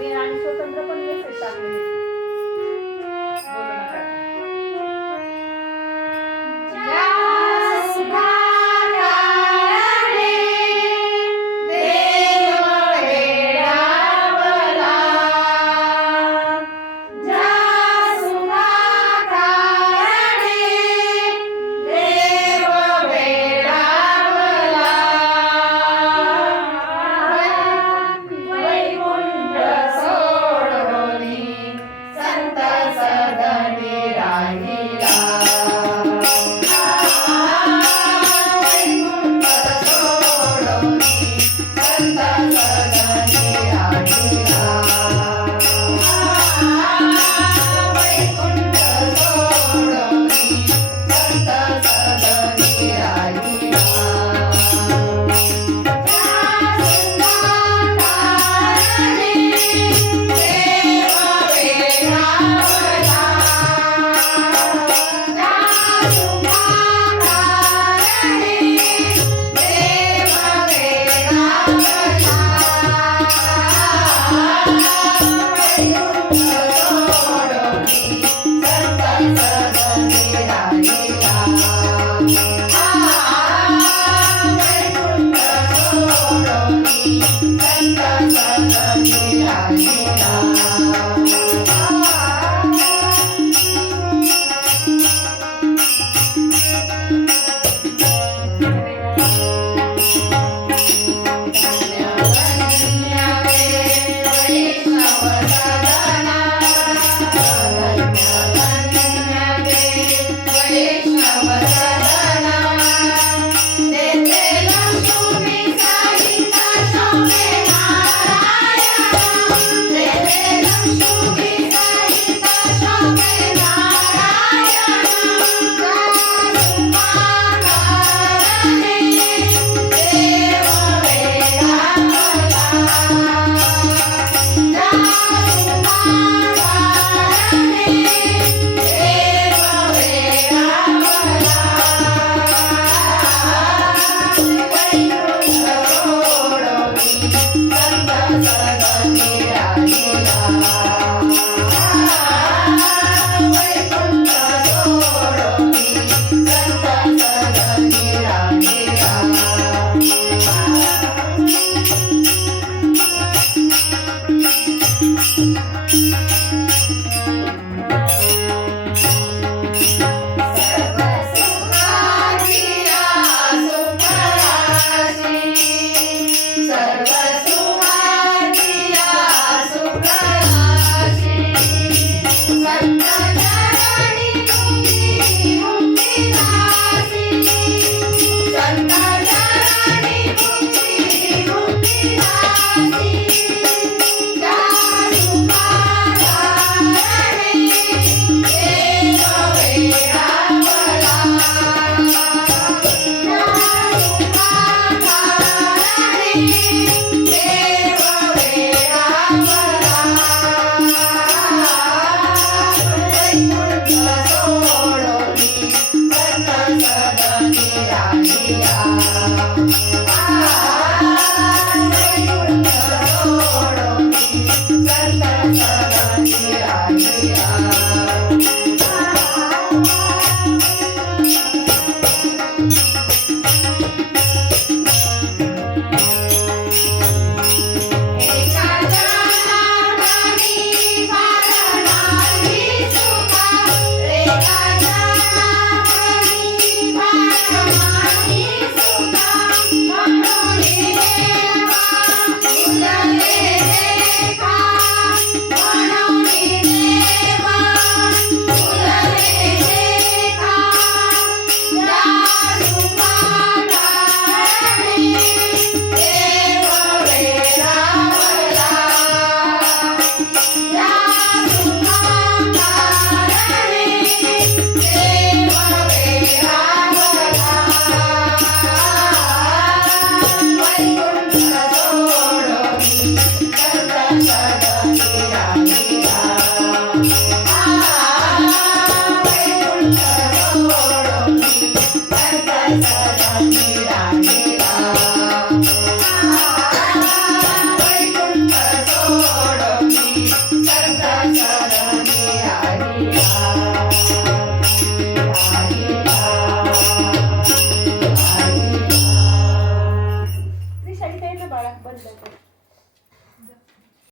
मी स्वतंत्र पण मेसेज टाकले